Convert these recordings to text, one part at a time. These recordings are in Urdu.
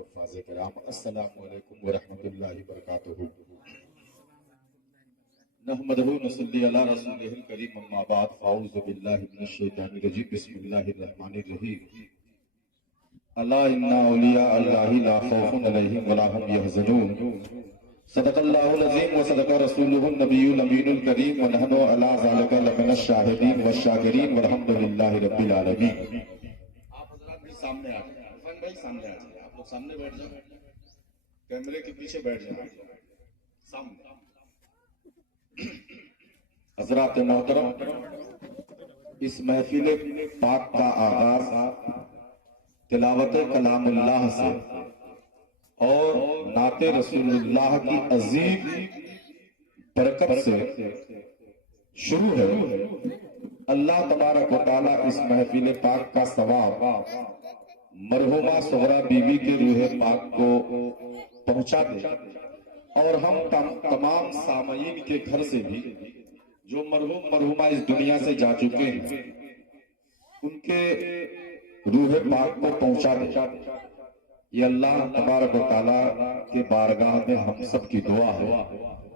حفاظ کرام، السلام علیکم ورحمۃ اللہ وبرکاتہ۔ نحمدہ ونصلی علی رسولہ الکریم، اما بعد، فاعوذ باللہ من الشیطان الرجیم، بسم اللہ الرحمن الرحیم۔ الا ان اولیاء اللہ لا خوف علیہم ولا هم يحزنون، صدق اللہ العظیم وصدق رسولہ النبی الامین الکریم، ونحن علی ذلک لمن الشاہدین والشاکرین والحمد للہ رب العالمین۔ آپ حضرات بھی سامنے آ جائیں، عرفان بھائی سامنے آ جائیں، آپ لوگ سامنے بیٹھ جائیں، کیمرے کے پیچھے بیٹھ جائیں، سامنے۔ حضرات محترم، اس محفل پاک کا آغاز تلاوت کلام اللہ سے اور نعت رسول اللہ کی عظیم برکت سے شروع ہے۔ اللہ تبارک و تعالیٰ اس محفل پاک کا ثواب مرحومہ صغرا بی بی کے روح پاک کو پہنچا دے، اور ہم تمام سامعین کے گھر سے بھی جو مرحومہ اس دنیا سے جا چکے ہیں ان کے روح پاک کو پہنچا دے۔ یہ اللہ تبارک و تعالیٰ کے بارگاہ میں ہم سب کی دعا ہے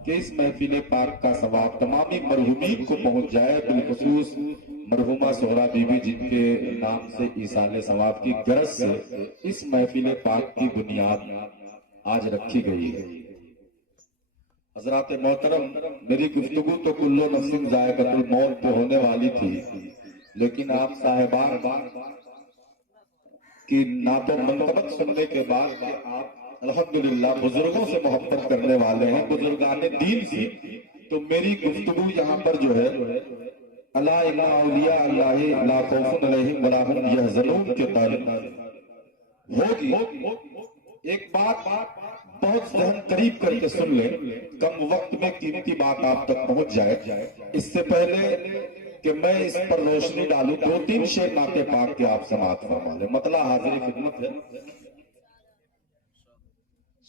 کہ اس محفل پاک کا ثواب تمامی مرحومین کو پہنچ جائے، بالخصوص مرحومہ صغرا بی بی جن کے نام سے ایصال ثواب کی غرض سے اس محفل پاک کی بنیاد آج رکھی گئی ہے۔ حضرات محترم، میری گفتگو تو کلو نفس ذائقۃ الموت پہ ہونے والی تھی، لیکن آپ صاحبان کی نعت و منقبت سننے کے بعد کہ آپ الحمدللہ بزرگوں سے محبت کرنے والے ہیں، بزرگان دین سے، تو میری گفتگو یہاں پر جو ہے الا ان اولیاء اللہ لا خوف علیہم ولا هم يحزنون کے تعلق ہوگی۔ ایک بات بہت ذہن قریب کر کے سن لیں، کم وقت میں قیمتی بات آپ تک پہنچ جائے۔ اس سے پہلے کہ میں اس پر روشنی ڈالوں، دو تین شعر نعت پاک کے آپ سماعت فرما لیں۔ مطلع حاضر خدمت ہے۔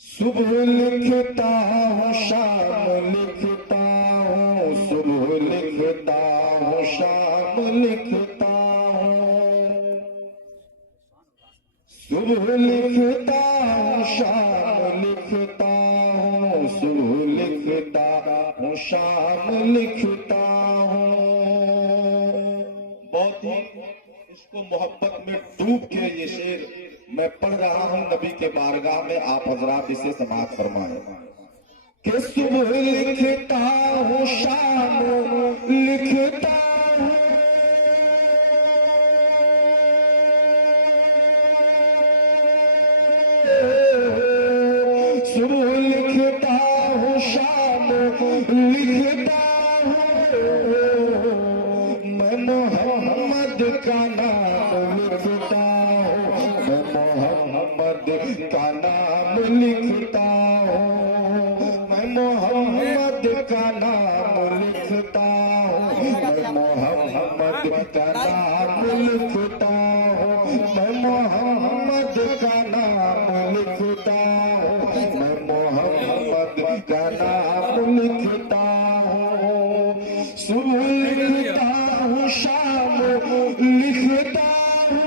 صبح لکھتا ہوں شام لکھتا ہوں، صبح لکھتا ہوں شام لکھتا ہوں، صبح لکھتا ہوں شام لکھتا ہوں، صبح لکھتا ہوں شام لکھتا ہوں۔ بہت ہی اس کو محبت میں ڈوب کے یہ شعر میں پڑھ رہا ہوں نبی کے بارگاہ میں، آپ حضرات اسے سماعت فرمائیں کہ صبح لکھتا ہوں شام لکھتا ہوں، صبح لکھتا ہوں شام لکھتا ہوں، میں محمد کا نام لکھتا ہوں، میں محمد کا نام لکھتا ہوں، میں محمد کا نام لکھتا ہوں، میں محمد کا نام لکھتا ہوں، میں محمد کا نام لکھتا ہوں، میں محمد کا نام لکھتا ہوں، صبح لکھتا ہوں شام لکھتا ہوں،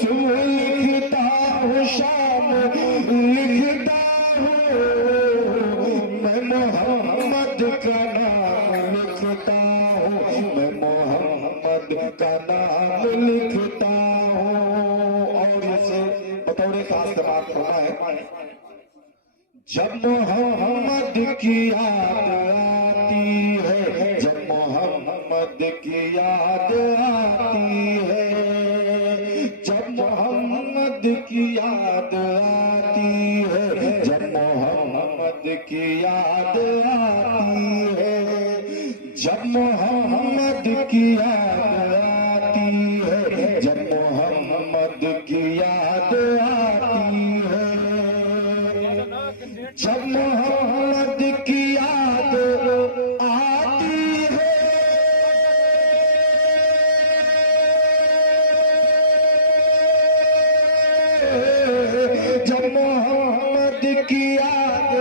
صبح لکھتا ہوں شام لکھتا ہوں، میں محمد کا نام لکھتا ہوں، میں محمد کا نام لکھتا ہوں۔ اور اسے بطور خاص سماعت فرمائیں، جب محمد کی یاد آتی ہے، جب محمد کی یاد آتی ہے، جب محمد کی یاد آتی ہے، جب محمد کی یاد آتی ہے، جب محمد کی یاد آتی ہے، جب محمد کی یاد آتی ہے، جب محمد کی یاد آتی ہے، جب محمد کی یاد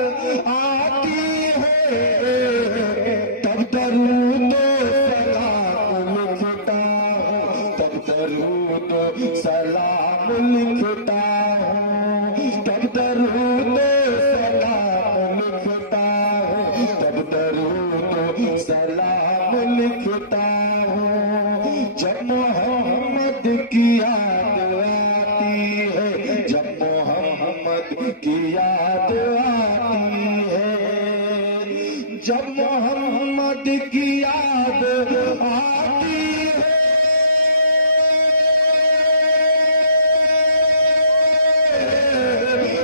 آتی ہے، تب درود و سلام لکھتا ہوں، تب درود و سلام لکھتا ہوں، تب درود و سلام لکھتا ہوں، تب درود و سلام لکھتا ہوں، جب محمد کی یاد آتی ہے، جب محمد کی یاد آتی ہے، جب محمد کی یاد آتی ہے،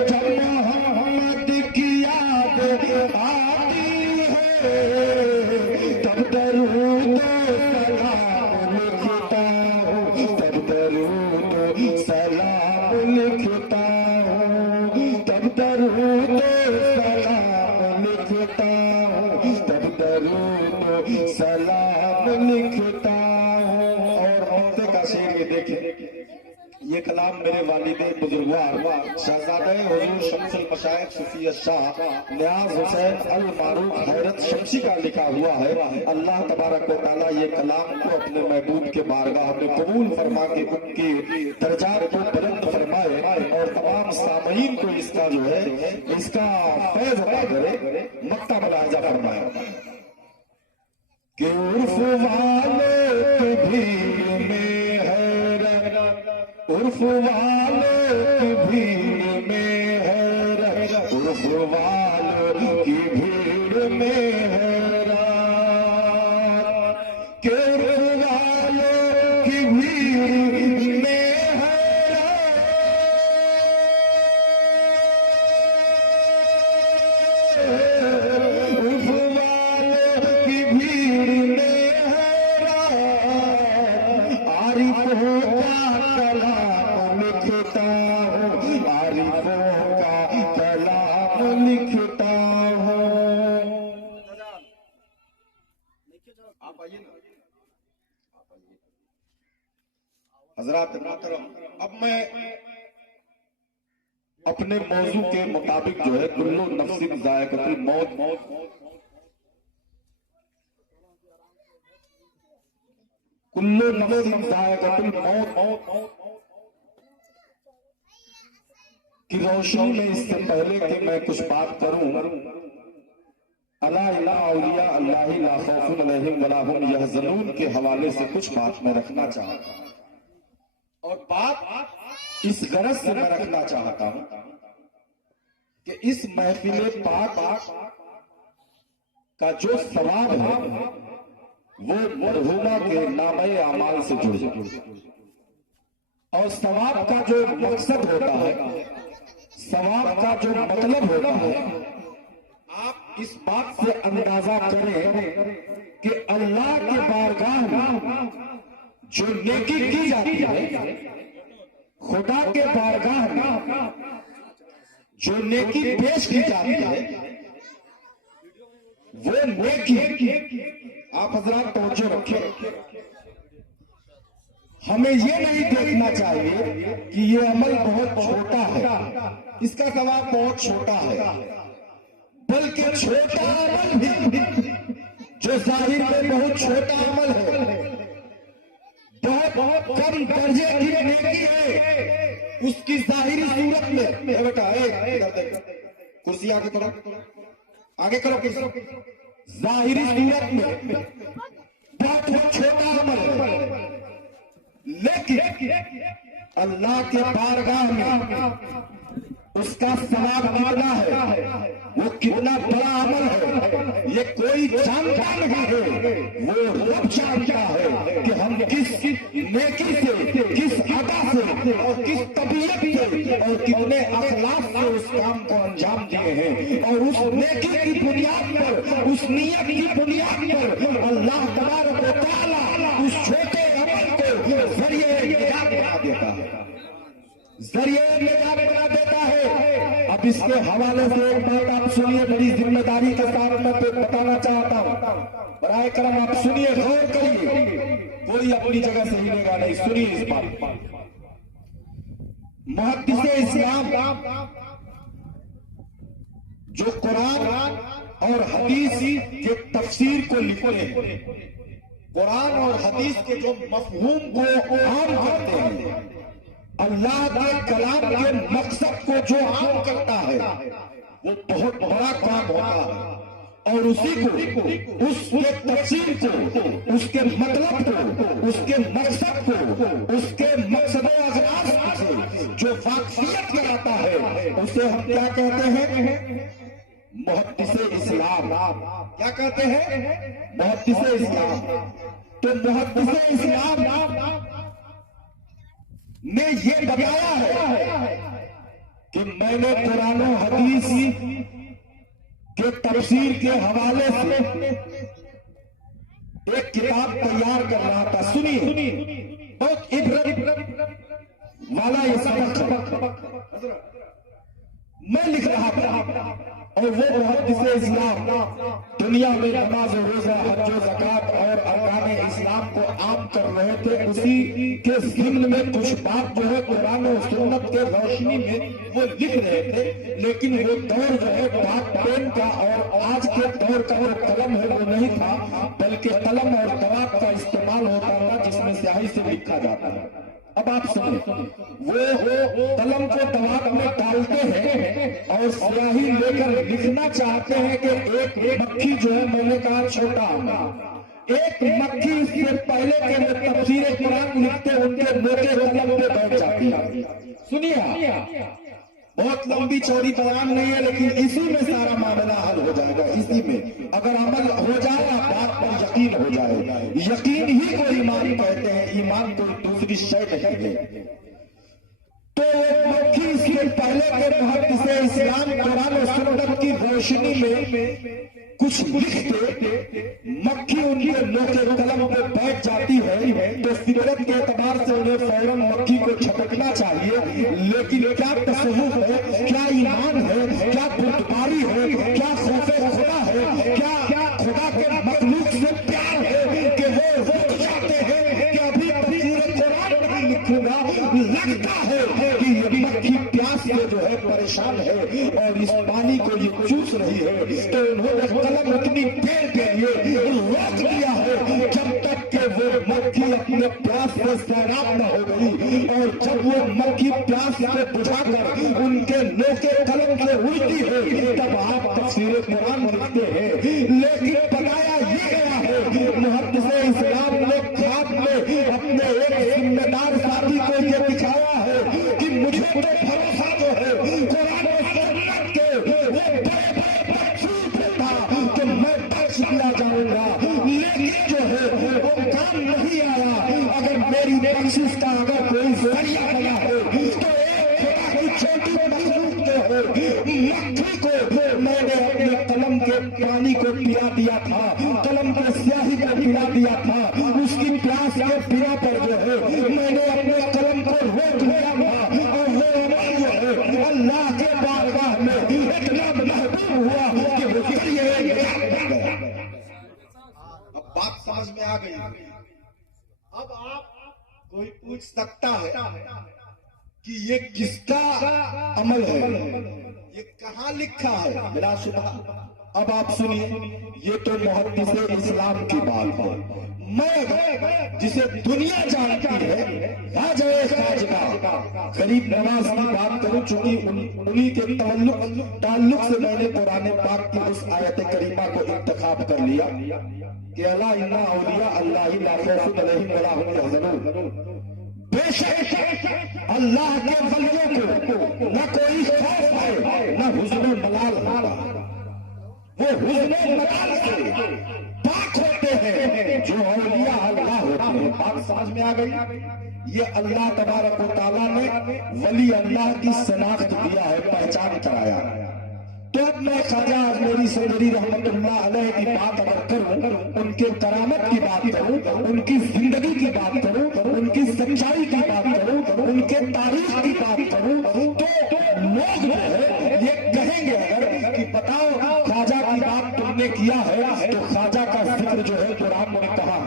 جب محمد کی یاد آتی ہے، تب درود و سلام لکھتا ہوں، تب درود و سلام لکھتا ہوں، تب درود و سلام لکھتا ہوں، تب درود و سلام لکھتا ہوں۔ اور عورتیں کا شعر یہ دیکھیں، یہ کلام میرے والد بزرگوار شہزادہ حضور شمس المشائخ صفی الشاہ نیاز حسین المعروف حیرت شمسی کا لکھا ہوا ہے۔ اللہ تبارک و تعالیٰ یہ کلام کو اپنے محبوب کے بارگاہ میں قبول فرما کے ان کے درجات کو بلند فرمائے، اور تمام سامعین کو اس کا جو ہے اس کا فیض عطا کرے، مکہ ملاحظہ فرمائے کہ عرف والوں کی بھیڑ میں حیرت، عرف والوں کی بھیڑ میں حیرت، عرف والوں کی بھیڑ میں حیرت، کہ عرف والوں کی بھیڑ میں حضرات محترم، اب میں اپنے موضوع کے مطابق جو ہے کل نفس ذائقۃ الموت، کل نفس ذائقۃ الموت کی روشنی میں اس سے پہلے کہ میں کچھ بات کروں، الا ان اولیاء اللہ لا خوف علیہم ولا هم یحزنون کے حوالے سے کچھ بات میں رکھنا چاہتا ہوں، اور بات اس غرض سے میں رکھنا چاہتا ہوں کہ اس محفل پاک کا جو ثواب ہے وہ مرحومہ کے نامہ اعمال سے جڑ جائے، اور ثواب کا جو مقصد ہوتا ہے، ثواب کا جو مطلب ہوتا ہے، آپ اس بات سے اندازہ کریں کہ اللہ کے بارگاہ میں جو نیکی کی جاتی ہے، خدا کے بارگاہ میں جو نیکی پیش کی جاتی ہے، وہ نیکی آپ حضرات توجہ رکھیں، ہمیں یہ نہیں دیکھنا چاہیے کہ یہ عمل بہت چھوٹا ہے، اس کا ثواب بہت چھوٹا ہے، بلکہ چھوٹا عمل بھی جو ظاہر میں بہت چھوٹا عمل ہے، بہت کم درجے کی نیکی ہے، اس کی ظاہری صورت میں بیٹا کرسی آگے کرو، آگے کرو، ظاہری صورت میں بہت چھوٹا عمل ہے، لیکن اللہ کے بارگاہ میں اس کا ثواب کتنا ہے، وہ کتنا بڑا عمل ہے، یہ کوئی جانتا نہیں ہے، وہ رب جانتا ہے کہ ہم کس نیکی سے، کس ادا سے، اور کس طبیعت سے، اور کتنے اخلاق سے اس کام کو انجام دیے ہیں، اور اس نیکی کی بنیاد پر، اس نیت کی بنیاد پر اللہ تبارک و تعالیٰ اس چھوٹے عمل کو ذریعہ نجات بنا دیتا ہے، ذریعہ نجات بنا دیتا ہے۔ اب اس کے حوالے سے ایک بات آپ سنیے، بڑی ذمہ داری کے ساتھ میں بتانا چاہتا ہوں، برائے کرم آپ سنیے، غور کریے، کوئی اپنی جگہ سے ہلے گا نہیں، سنیے اس بات۔ محدث اسلام جو قرآن اور حدیث کے تفسیر کو لکھتے ہیں، قرآن اور حدیث کے جو مفہوم کو عام کرتے ہیں، اللہ کے کلام کے مقصد کو جو عام کرتا ہے، وہ بہت بڑا کام ہوتا ہے، اور اسی کو، اس کے تفسیر کو، اس کے مطلب کو، اس کے مقصد کو، اس کے مقصد اغراض سے جو واقفیت کراتا ہے، اسے ہم کیا کہتے ہیں؟ محدث اسلام۔ کیا کہتے ہیں؟ محدث اسلام۔ تو محدث اسلام نے یہ بتایا ہے کہ میں نے قرآن و حدیث کے تفسیر کے حوالے سے ایک کتاب تیار کر رہا تھا۔ سنیے، بہت عبرت والا یہ سبق میں لکھ رہا تھا، اور وہ محدث اسلام دنیا میں نماز و روزہ، حج و زکات اور ارکان اسلام کو عام کر رہے تھے۔ اسی کے ضمن میں کچھ بات جو ہے قرآن و سنت کے روشنی میں وہ لکھ رہے تھے، لیکن وہ دور جو ہے ڈاک پین کا اور آج کے دور کا جو قلم ہے وہ نہیں تھا، بلکہ قلم اور دوات کا استعمال ہوتا تھا جس میں سیاہی سے لکھا جاتا ہے۔ اب آپ سنیں، وہ قلم کو دوات میں ڈالتے ہیں اور سیاہی لے کر لکھنا چاہتے ہیں کہ ایک مکھی جو ہے، میں نے کہا چھوٹا، ایک مکھی اس سے پہلے کہ وہ تفسیر قرآن لکھتے ان کے موقع قلم پہ بیٹھ جاتی ہے۔ سنیے، بہت لمبی چوڑی بیان نہیں ہے، لیکن اسی میں سارا معاملہ حل ہو جائے گا۔ اسی میں اگر عمل ہو جائے گا، بات پر یقین ہو جائے گا۔ یقین ہی کو ایمان کہتے ہیں، ایمان کوئی دوسری شے نہیں ہے۔ تو مکھی اس سے پہلے کے محدث اسلام قرآن و سنت کی روشنی میں کچھ لکھتے، مکھی ان کے موقع قلم پہ بیٹھ جاتی ہے، تو فطرت کے اعتبار سے انہیں فوراً مکھی کو چھٹکنا چاہیے۔ لیکن کیا تصوف ہے، کیا ایمان ہے، کیا بردباری ہے، کیا خوف خدا ہے، کیا خدا کے مخلوق سے پیار ہے کہ وہ رک جاتے ہیں کہ ابھی تفسیر قرآن نہیں لکھوں گا۔ لگتا ہے کہ یہ مکھی پیاس سے جو ہے پریشان ہے اور اس پانی کو یہ چوس رہی ہے، تو انہوں نے قلم اتنی دیر کے لیے روک دیا ہے جب تک کہ وہ مکھی اپنے پیاس سے سیراب نہ ہو گئی، اور جب وہ مکھی پیاس سے بجھا کر ان کے نوکے قلم سے اڑتی ہے تب آپ تفسیر قرآن لکھتے ہیں۔ لیکن بتایا یہ گیا ہے کہ محدث اسلام نے خواب میں اپنے ایک ذمہ دار ساتھی کو یہ دکھایا ہے کہ مجھے تو بھروسہ جو ہے قرآن و سنت کے وہ بڑے بڑے بخشوش تھا کہ میں بخش دیا جاؤں گا، لیکن جو ہے وہ کام نہیں آیا۔ اگر میری بخشش کا اگر کوئی ذریعہ بنا ہے تو ایک خدا کی چھوٹی مخلوق جو ہے مکھی کو میں نے اپنے قلم کے پانی کو پلا دیا تھا، قلم کے سیاہی کو پلا دیا تھا، اس کی پیاس کے بنا پر جو ہے میں نے اپنے قلم کو روک لیا تھا، اور وہ عمل جو ہے اللہ کے بارگاہ میں اتنا محبوب ہوا کہ وہ اب بات سمجھ میں آ گئی۔ اب آپ کوئی پوچھ سکتا ہے کہ یہ کس کا عمل ہے، یہ کہاں لکھا ہے؟ بلا شبہ اب آپ سنیے، یہ تو محدث اسلام کی بات ہے۔ میں جسے دنیا جانتی ہے راجہ خواجہ غریب نواز کی بات کروں، چونکہ انہی کے تعلق سے میں نے قرآن پاک کی اس آیت کریمہ کو انتخاب کر لیا کہ الا ان اولیاء اللہ لا خوف علیہم ولا هم يحزنون۔ بے شک اللہ کے ولیوں کو نہ کوئی خوف ہے نہ حزن و ملال ہوتا، وہ حزن و ملال سے پاک ہوتے ہیں جو اولیاء اللہ ہوتے ہیں۔ بات سمجھ میں آ گئی؟ یہ اللہ تبارک و تعالیٰ نے ولی اللہ کی شناخت دیا ہے، پہچان کرایا۔ تو اب میں خواجہ اجمیری سیدری رحمت اللہ علیہ کی بات اگر کروں، ان کے کرامت کی بات کروں، ان کی زندگی کی بات کروں، ان کی سچائی کی بات کروں، ان کے تاریخ کی بات کروں، تو لوگ جو ہے یہ کہیں گے اگر کہ بتاؤ خواجہ کی بات تم نے کیا ہے تو خواجہ کا ذکر جو ہے قرآن میں کہا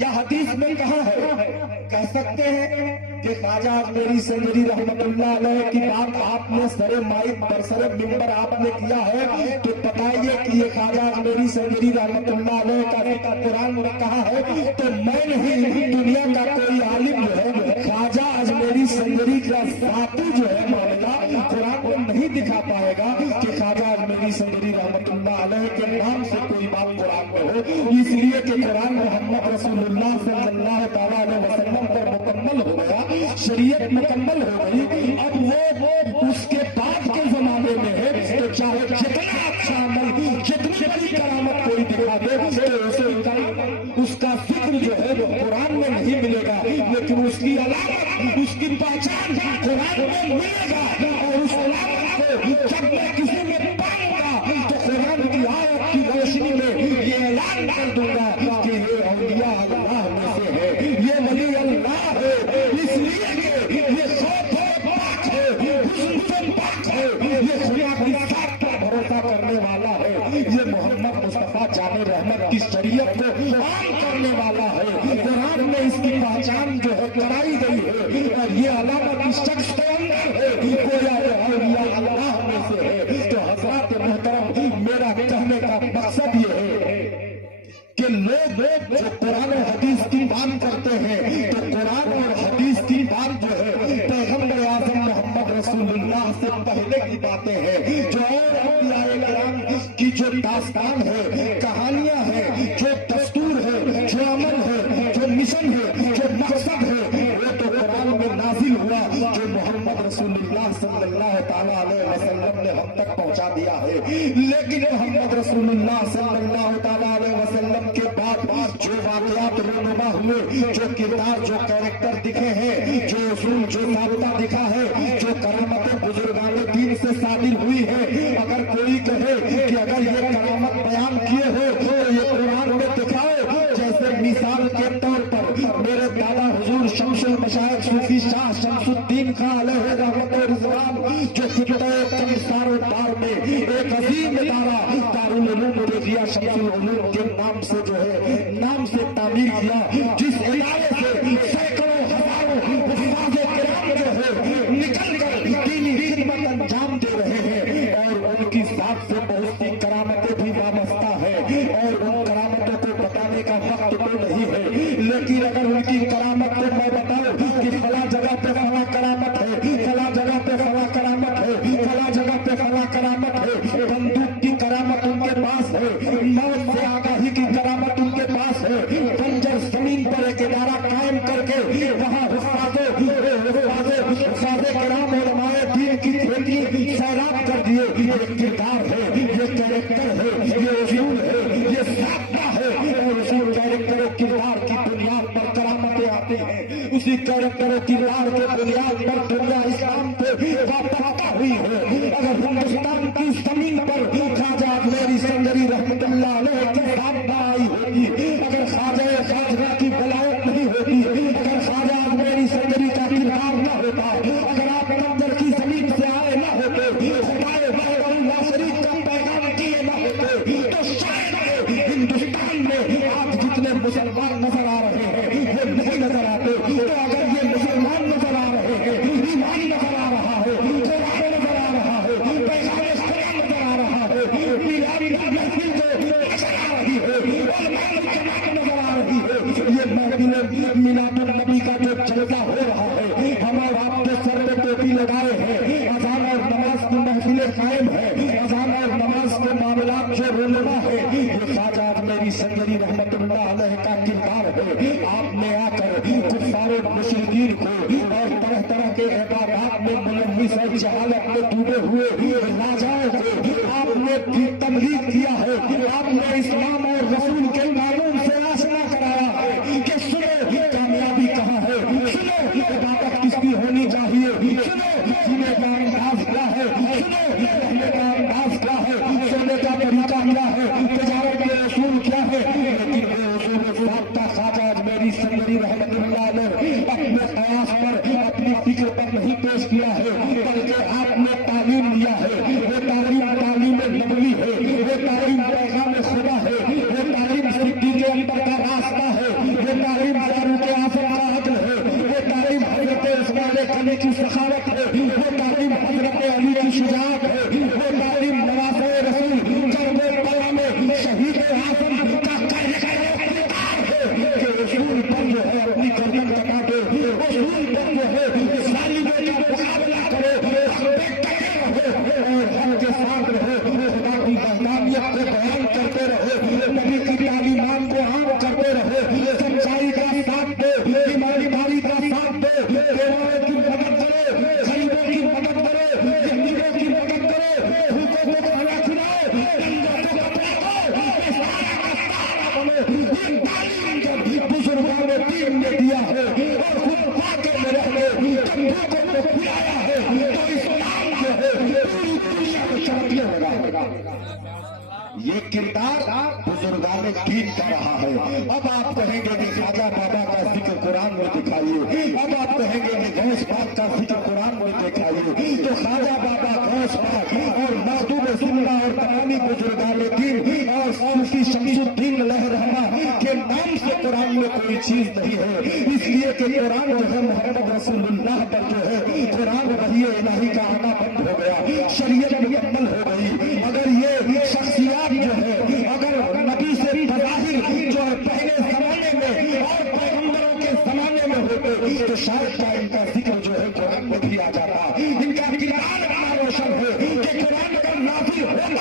یا حدیث میں کہا ہے؟ کہہ سکتے ہیں کہ خواجہ اجمیری سنجری رحمت اللہ علیہ کی بات آپ نے سر مائک پر سر ممبر آپ نے کیا ہے تو بتائیے کہ یہ خواجہ اجمیری سنجری رحمت اللہ علیہ کا ذکر قرآن میں کہا ہے تو میں نہیں دنیا کا کوئی عالم جو ہے خواجہ اجمیری سنجری کا ذاتی جو ہے معاملہ قرآن میں نہیں دکھا پائے گا کہ خواجہ اجمیری سنجری رحمت اللہ علیہ کے نام سے کوئی بات قرآن میں ہو، اس لیے کہ قرآن محمد رسول اللہ صلی اللہ تعالیٰ علیہ وسلم پر مکمل ہو گیا، شریعت مکمل ہو گئی۔ اب وہ اس کے بعد کے زمانے میں ہے تو چاہے جتنا اچھا عمل جتنی بڑی کرامت کوئی دکھا دے اس کا ذکر جو ہے وہ قرآن میں نہیں ملے گا، لیکن اس کی علامت اس کی پہچان قرآن میں ملے گا، اور اس علامت کو جب میں کسی میں پاؤں گا تو قرآن کی آیت کی روشنی میں یہ اعلان کر دوں گا کہ یہ اولیاء اللہ میں سے ہے، یہ ولی اللہ ہے، اس لیے کہ یہ خوف ہے، پاک ہے، حسن سے پاک ہے، یہ خدا کی ذات پر بھروسہ کرنے والا ہے، یہ محمد مصطفیٰ جان رحمت کی شریعت کو عام کرنے والا ہے۔ قرآن میں اس کی پہچان جو ہے کرائی گئی ہے، اور یہ علامت اس شخص کے اندر ہے، گویا یہ اولیاء اللہ میں سے ہے۔ تو حضرات محترم، میرا کہنے کا مقصد یہ ہے کہ لوگ جو قرآن و حدیث کی بات کرتے ہیں تو قرآن اور حدیث کی بات جو ہے پیغمبر اعظم محمد رسول اللہ سے پہلے کی باتیں ہیں، جو اور انبیاء کرام کی جو داستان ہے، کہانیاں ہیں، جو دستور ہے، جو عمل ہے، جو مشن ہے، جو مقصد ہے، وہ تو قرآن میں نازل ہوا جو محمد رسول اللہ صلی اللہ تعالیٰ علیہ وسلم نے ہم تک پہنچا دیا ہے۔ لیکن محمد رسول اللہ صلی اللہ تعالیٰ علیہ وسلم کے بعد جو واقعات رونما ہوئے، جو کردار، جو کیریکٹر دکھے ہیں، جو اصول، جو ضابطہ دکھا ہے، جو کرامتیں بزرگان دین سے صادر ہوئی ہے، اگر کوئی کہے کہ اگر یہ کرامت بیان کیے ہو تو یہ قرآن میں دکھاؤ، جیسے مثال کے طور پر میرے دادا حضور شمس المشائخ صوفی شاہ شمس الدین خان علیہ رحمت و رضوان جو خطۂ کمسار و دار میں ایک عظیم ادارہ دارالعلوم رضیہ شمس العلوم کے نام سے جو ہے نام سے تعمیر کیا، جس ادارے سے سینکڑوں ہزاروں حفاظ کرام جو ہے نکل کر دینی خدمت انجام دے رہے ہیں، اور ان کی ذات سے بہت سی کرامتیں بھی وابستہ ہے، اور ان کرامتوں کو بتانے کا وقت تو نہیں ہے، لیکن اگر ان کی کرامت کو میں بتاؤں کہ فلاں جگہ پہ فلاں کرامت ہے، فلاں جگہ پہ فلاں کرامت ہے، فلاں جگہ پہ فلاں کرامت ہے، بندوق کی کرامت ان کے پاس ہے، موت سے آگاہی کی کرامت ان کے پاس ہے، بنجر زمین پر ایک ادارہ قائم کر کے وہاں حفاظ کرام علماء دین کی کھیتی سیراب کر دیے، یہ کردار ہے، یہ کیریکٹر ہے، یہ اصول ہے، یہ ضابطہ ہے، اور اسی کیریکٹر و کردار کی بنیاد پر کرامتیں آتی ہیں، اسی کیریکٹر و کردار کے بنیاد پر دنیا اسلام پہ وابستہ ہوئی ہے۔ اگر ہندوستان کی زمین پر خواجہ اجمیری سنجری رحمت اللہ علیہ کی ضابطہ آئی ہوتی، اگر خواجہ خواجہ کی ولایت نہیں ہوتی، اگر خواجہ اجمیری سنجری کا کردار نہ ہوتا، اگر آپ منظر کی زمین سے آئے نہ ہوتے، خدائے لا شریک کا پیغام دیے نہ ہوتے، تو شاید ہندوستان میں آج جتنے مسلمان نظر آ رہے ہیں وہ نہیں نظر آتے۔ تو اگر یہ مسلمان نظر آ رہے ہیں، ایمان نظر آ رہا ہے، قرآن نظر آ رہا ہے، پیغام خدا نظر آ رہا ہے، میلاد محفل جو نظر آ رہی ہے، علماء جماعت نظر آ رہی ہے، یہ محفل میلاد النبی کا جو جلسہ ہو رہا ہے، ہم اور آپ کے سر پہ ٹوپی لگائے ہیں، اذان اور نماز کی محفلیں قائم ہے، اذان اور نماز کے معاملات جو رونما ہے، یہ خواجہ اجمیری سنجری رحمت اللہ علیہ کا کردار ہے۔ آپ نے آ کر کفار و مشرکین کو اور طرح طرح کے عبادات میں ملوث اور جہالت میں ڈوبے ہوئے راجاؤں کو آپ نے تملیغ کیا ہے، آپ نے اسلام اور رسول کے معلوم سے آشنا کرایا ہے کہ سنو کامیابی کہاں ہے، سنو عبادت کس کی ہونی چاہیے، سنو جینے کا انداز کیا ہے، سنو رہنے کا انداز کیا ہے، سونے کا طریقہ کیا ہے، تجارت کے اصول کیا ہے، لیکن وہ اصول ضابطہ خواجہ اجمیری سنجری رحمت اللہ نے اپنے قیاس پر اپنی فکر پر نہیں پیش کیا ہے، بلکہ آپ نے تعلیم لیا ہے، وہ تعلیم نبوی ہے، وہ تعلیم پیغام خدا ہے، وہ تعلیم صدیق اکبر کا راستہ ہے، وہ تعلیم یہ کردار بزرگان دین کا رہا ہے۔ اب آپ کہیں گے کہ خواجہ بابا کا ذکر قرآن میں دکھائیے، اب آپ کہیں گے کہ غوث پاک کا ذکر قرآن میں دکھائیے، تو خواجہ بابا، غوث پاک اور مخدوم زندہ اور تمامی بزرگان دین اور صوفی شمس الدین لہرحمہ کے نام سے قرآن میں کوئی چیز نہیں ہے، اس لیے کہ قرآن جو ہے محمد رسول اللہ پر جو ہے قرآن وحی الہی کا آنا بند ہو گیا، شریعت مکمل ہو گئی۔ اگر یہ شخصیات جو ہے اگر نبی سے بظاہر جو ہے پہلے زمانے میں اور پیغمبروں کے زمانے میں ہوتے تو شاید کا ان کا ذکر جو ہے قرآن میں بھی آ جاتا، ان کا کردار اتنا روشن ہے کہ قرآن اگر نازل ہوتا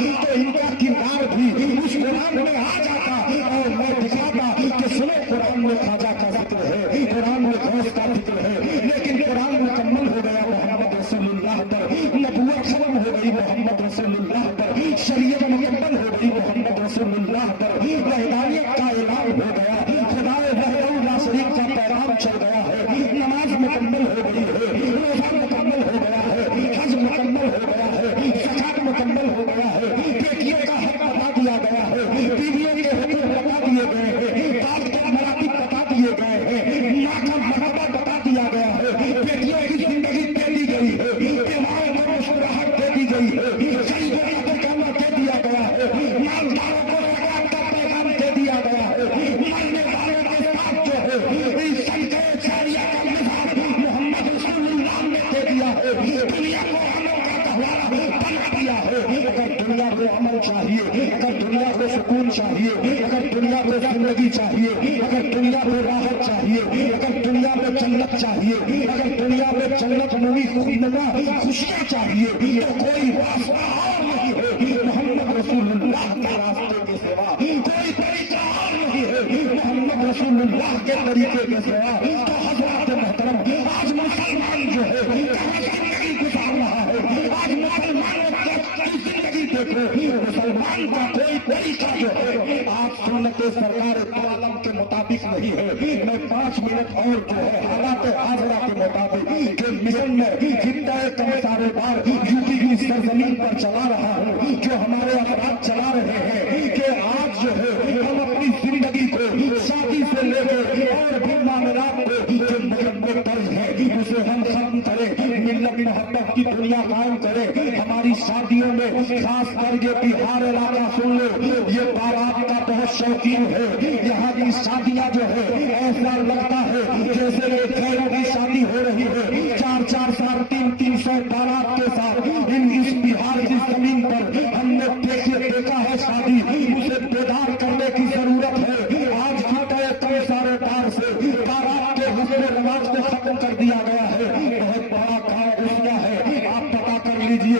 تو ان کا کردار بھی اس قرآن میں آ جاتا اور میں دکھاتا کہ سنو قرآن میں خواجہ کا ذکر ہے، قرآن میں غوث کا ذکر ہے، لیکن قرآن مکمل ہو گیا محمد رسول اللہ پر، نبوت ختم ہو گئی محمد رسول اللہ پر، شریعت مکمل ہو گئی محمد رسول اللہ پر، وحدانیت کا اعلان ہو گیا، خدائے وحدہ لا شریک کا پیغام چل گیا ہے، نماز مکمل ہو گئی ہے، روزہ مکمل ہو گیا ہے، حج مکمل ہو گیا ہے، زکات مکمل ہو گیا ہے، بیٹیوں کا حق بتا دیا گیا ہے، بیویوں کے حقوق بتا دیے گئے ہیں، باپ کے مراتب بتا دیے گئے ہیں، ماں کا مرتبہ بتا دیا گیا ہے، بیٹیوں کی زندگی دے دی گئی ہے، بیماروں کو مسکراہٹ دے دی گئی ہے، غریبوں کا پیغام دے دیا گیا ہے، مالداروں کو زکات کا پیغام دے دیا گیا ہے، مرنے والوں کے ساتھ جو ہے اس صدقہ جاریہ کا نظام محمد رسول اللہ نے دے دیا ہے، دنیا کو عمل کا گہوارہ بنا دیا ہے۔ اگر دنیا کو عمل چاہیے، اگر دنیا کو سکون چاہیے، اگر دنیا کو زندگی چاہیے، اگر دنیا کو راحت چاہیے، اگر دنیا میں جنت چاہیے، اگر دنیا میں جنت نوی خوشیاں چاہیے تو کوئی راستہ اور نہیں ہے محمد رسول اللہ کے راستے کے سوا، کوئی طریقہ اور نہیں ہے محمد رسول اللہ کے طریقے کے سوا۔ تو حضرات محترم، آج مسلمان جو ہے کہاں زندگی گزار رہا ہے، آج مسلمانوں کی زندگی دیکھو، مسلمان کا کوئی طریقہ جو ہے آپ سنت سرکار دو عالم کے مطابق نہیں ہے۔ میں 5 منٹ اور جو ہے حالات حاضرہ کے مطابق کہ مشن میں خطہ کمسارے بار یوپی کی سرزمین پر چلا رہا ہوں، جو ہمارے افراد چلا رہے ہیں کہ آج جو ہے ہم اپنی زندگی کو شادی سے لے کے اور بھی معاملات کو جو مکمل طرز ہے اسے ہم ختم کریں، ملت محبت کی دنیا قائم کریں۔ ہماری شادیوں میں خاص کر کے بہار علاقہ سن لو، یہ بارات کا بہت شوقین ہے، یہاں کی شادیاں جو ہے ایسا لگتا ہے جیسے ایک خیروں کی شادی ہو رہی ہے، 4 سال 300 بارات کے ساتھ اس بہار کی زمین پر ہم نے دیکھا ہے شادی، اسے بیدار کرنے کی ضرورت ہے۔ آج کئی سارے پار سے بارات کے حسن رواج کو ختم کر دیا گیا ہے، بہت بڑا گاؤں گھسنا ہے، آپ پتا کر لیجئے،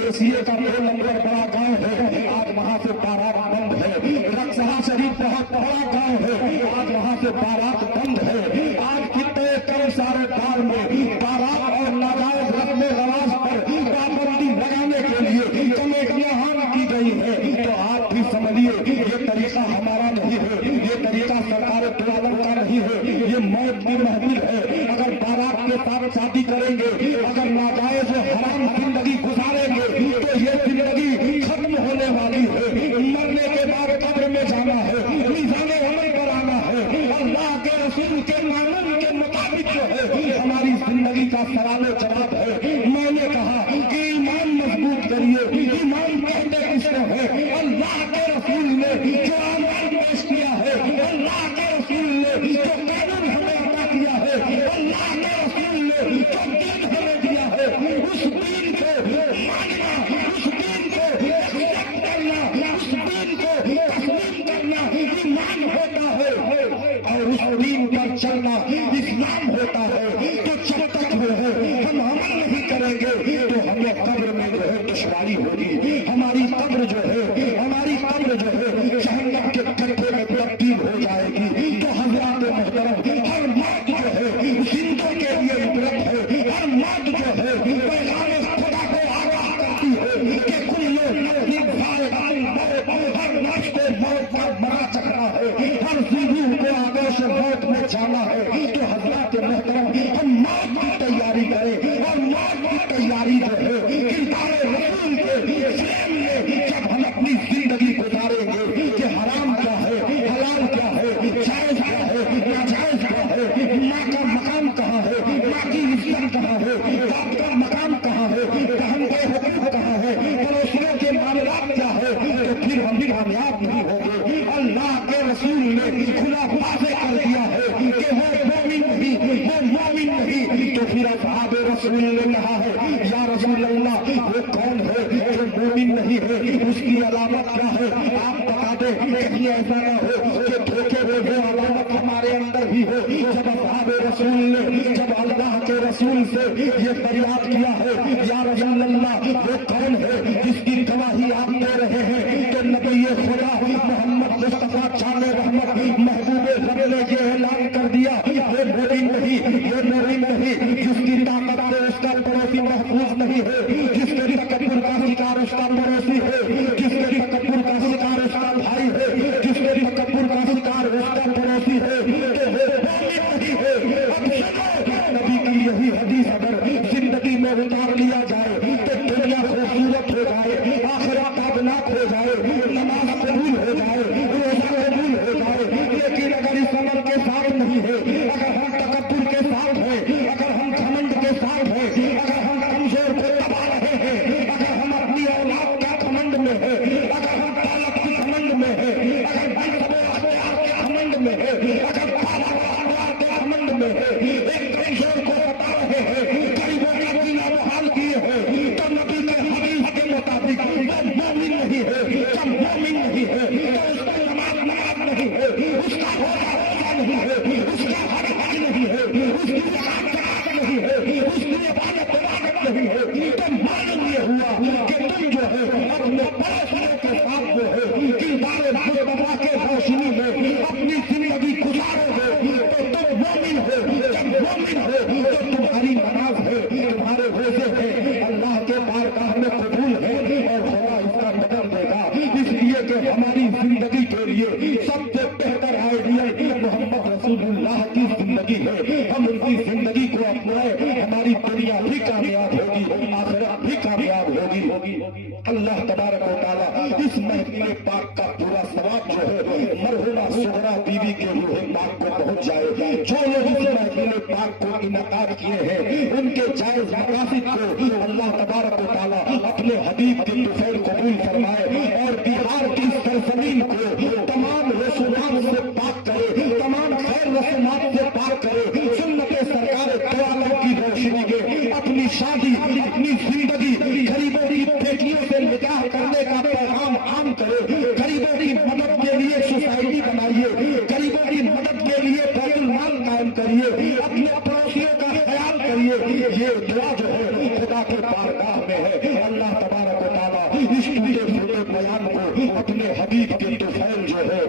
ایسیے کا 2 نمبر بڑا گاؤں ہے، آج وہاں سے بارات بند ہے۔ رقصہ شریف بہت بڑا گاؤں ہے، آج وہاں سے بارات بند ہے۔ آج کتنے کئی سارے پار میں بارات اور ناجائز رسم رواج پر پابندی لگانے کے لیے کمیٹیاں عام کی گئی ہے، تو آپ بھی سمجھیے یہ طریقہ ہمارا نہیں ہے، یہ طریقہ سرکار دو عالم کا نہیں ہے، یہ موت کی محفل ہے۔ اگر بارات کے ساتھ شادی کریں گے، اگر ناجائز و حرام زندگی گزاریں گے تو یہ زندگی ختم ہونے والی ہے، مرنے کے بعد قبر میں جانا ہے، میزان عمل پر آنا ہے، اللہ کے رسول کے قانون کے مطابق جو ہے ہماری زندگی کا سوال و جواب ہے۔ میں نے کہا کہ ایمان مضبوط کریے، ایمان کہتے کس کو ہے؟ اللہ کے رسول نے جو اعمال پیش کیا ہے، اللہ کے رسول نے جو قانون ہمیں عطا کیا ہے، اللہ کے رسول نے جو دین ہمیں دیا ہے، اس دین کو ماننا، اس دین کو ایکسپٹ کرنا، اس دین کو تسلیم کرنا ایمان ہوتا ہے، اور اس دین پر چلنا اسلام ہوتا ہے۔ تو جب تک وہ ہے ہم عمل نہیں کریں گے تو ہمیں قبر میں جو ہے دشواری ہوگی، ہماری قبر جو ہے جہنم کے گڈھے میں تبدیل ہو جائے گی۔ تو حضرات محترم، ہر موت جو ہے زندوں کے لیے عبرت ہے، ہر موت جو ہے پیغام خدا کو آگاہ کرتی ہے کہ کل ہر نفس کو موت کا مرا چکھنا ہے، ہر روح کو آگوش موت میں جانا ہے۔ تو حضرات محترم، ہم موت کی تیاری کریں، اور موت کی تیاری جو ہے کردار رسول کے فریم میں جب ہم پھر اصحاب رسول نے کہا ہے یا رسول اللہ وہ کون ہے جو مومن نہیں ہے، اس کی علامت کیا ہے، آپ بتا دیں، کہیں ایسا نہ ہو کہ دھوکے میں وہ علامت ہمارے اندر بھی ہو۔ جب اصحاب رسول نے جب اللہ کے رسول سے یہ فریاد کیا ہے یا رسول اللہ وہ کون ہے جس کی گواہی آپ دے رہے ہیں، تو نبی خدا محمد مصطفیٰ شان رحمت محبوب رب نے یہ اعلان کر دیا یہ مومن نہیں، یہ مومن نہیں جس کی طاقت سے اس کا پڑوسی محفوظ نہیں ہے، جس کے تکبر کا شکار اس کا پڑوسی ہے، جس کے تکبر کا شکار اس کا بھائی ہے، جس کے تکبر کا شکار اس کا پڑوسی ہے، تو وہ مومن نہیں ہے۔ اب نبی کی یہی حدیث اگر زندگی میں اتار لیا جائے تو دنیا خوبصورت ہو جائے، آخرت تابناک ہو جائے، نماز قبول ہو جائے، روزہ قبول ہو جائے، لیکن اگر اس عمل کے ساتھ نہیں ہے، اگر ہم تکبر کے ساتھ ہیں، اگر ہم گھمنڈ کے ساتھ ہیں، اگر ہم کمزور کو دبا رہے ہیں، اگر ہم اپنی اولاد کے گھمنڈ میں ہیں، اگر ہم دولت کی گھمنڈ میں ہیں، اگر منصب و اختیار کے گھمنڈ میں ہیں، اگر پاور و اختیار کے گھمنڈ میں ہیں، ایک کمزور کو بتا رہے ہیں، غریبوں کا سینہ بحال کیے ہیں، تو نبی کے حدیث کے مطابق وہ مومن نہیں ہے۔ جب مومن نہیں ہے تو اس کا نماز نہیں ہے، اس کا روزہ نہیں ہے، اس کا حج نہیں ہے، اس کی زکات نہیں ہے، اس کی عبادت نہیں ہے، تو معلوم یہ ہوا کہ تم جو ہے اپنے پڑوسیوں کے ساتھ جو ہے کردار مصطفیٰ کے روشنی میں اپنی زندگی گزارو گے تو تم مومن ہو۔ جب مومن ہو تو تمہاری نماز ہے، تمہارے روزے ہیں اللہ کے بارگاہ میں قبول ہے اور خدا اس کا بدل دے گا۔ اس لیے کہ ہماری زندگی کے لیے سب سے بہتر آئیڈیل محمد رسول اللہ کی زندگی ہے، ہم ان کی زندگی کو اپنائیں، ہماری دنیا بھی کامیاب ہوگی، آخرت بھی کامیاب ہوگی۔ اللہ تبارک و تعالیٰ اس محفل پاک کا پورا ثواب جو ہے مرحومہ سغرا بیوی کے روح پاک کو پہنچ جائے۔ جو لوگ اس محفل پاک کو انعقاد کیے ہیں ان کے جائز مقاصد کو اللہ تبارک و تعالیٰ اپنے حبیب کے طفیل قبول فرمائے اور بہار کی سرزمین کو تمام رسومات سے پاک کرے، تمام خیر رسومات سے پاک کرے، سنت سرکار دو عالم کی روشنی میں اپنی شادی، اپنی زندگی، غریبوں کی بیٹیوں سے نکاح کرنے کا پیغام عام کرے، غریبوں کی مدد کے لیے سوسائٹی بنائیے، غریبوں کی مدد کے لیے بیت المال قائم کریے، اپنے پڑوسیوں کا خیال کریے۔ یہ دعا جو ہے خدا کے بارگاہ میں ہے۔ اللہ تبارک و تعالیٰ اس ٹوٹے پھوٹے بیان کو اپنے حبیب کے طفیل جو ہے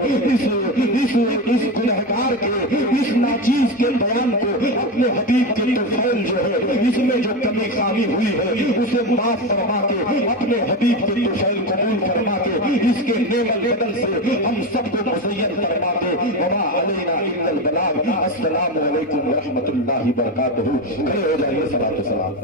اس گنہگار کے اس ناچیز کے بیان کو اپنے حبیب کے طفیل جو ہے اس میں جو کمی خامی ہوئی ہے اسے معاف فرما کے اپنے حبیب کے طفیل قبول فرما کے اس کے نعم البدل سے ہم سب کو مزین فرما کے وما علینا الا البلاغ۔ السلام علیکم ورحمۃ اللہ وبرکاتہ۔ کھڑے ہو جائیے، صلاۃ و سلام۔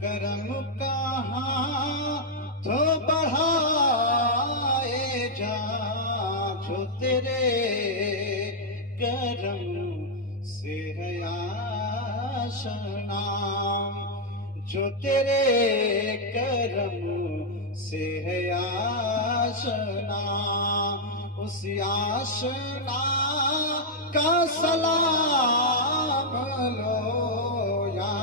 کرم کہاں تو بڑھائے جا، جو تیرے کرم سے ہے آشنا، جو تیرے کرم سے ہے آشنا، اس آشنا کا سلام لو یا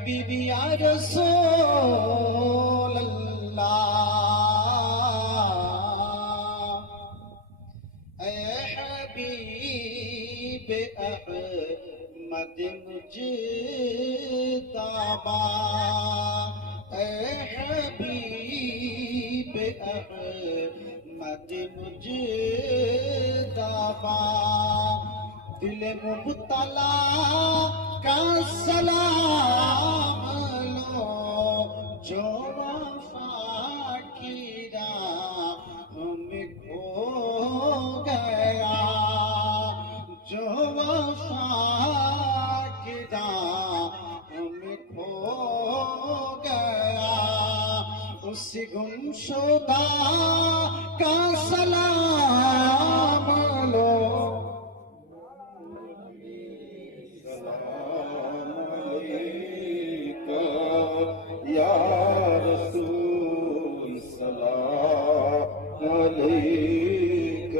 حبیبی یا رسول اللہ، اے حبیب احمد مجتبی، اے حبیب احمد مجتبی، دل مبتلا کا سلام لو جو وفا کی راہ میں کھو گیا، جو وفا کی راہ میں کھو گیا، اس گمشدہ کا سلام لو، یا رسول سلام علیک،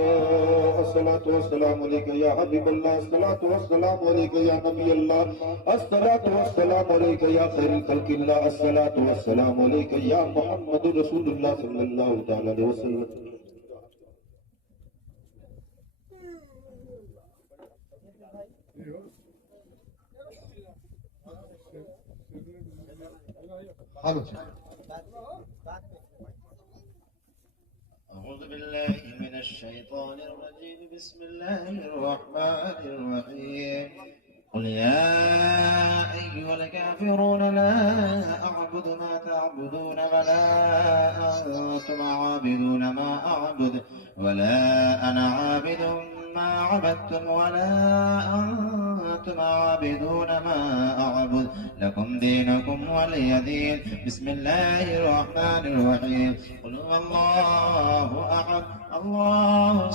الصلاۃ والسلام علیک یا حبیب اللہ، الصلاۃ والسلام علیک یا نبی اللہ، الصلاۃ والسلام علیک یا خیر خلق اللہ، الصلاۃ والسلام علیک یا محمد رسول اللہ صلی اللہ تعالی علیہ وسلم۔ أعوذ بالله من الشيطان الرجيم، بسم الله الرحمن الرحيم، قل يا أيها الكافرون لا أعبد ما تعبدون ولا أنتم عابدون ما أعبد ولا أنا عابد ما عبدتم ولا أنتم عابدون ما أعبد، لكم دينكم ولي دين. بسم الله الرحمن الرحيم، قل هو الله أحد الله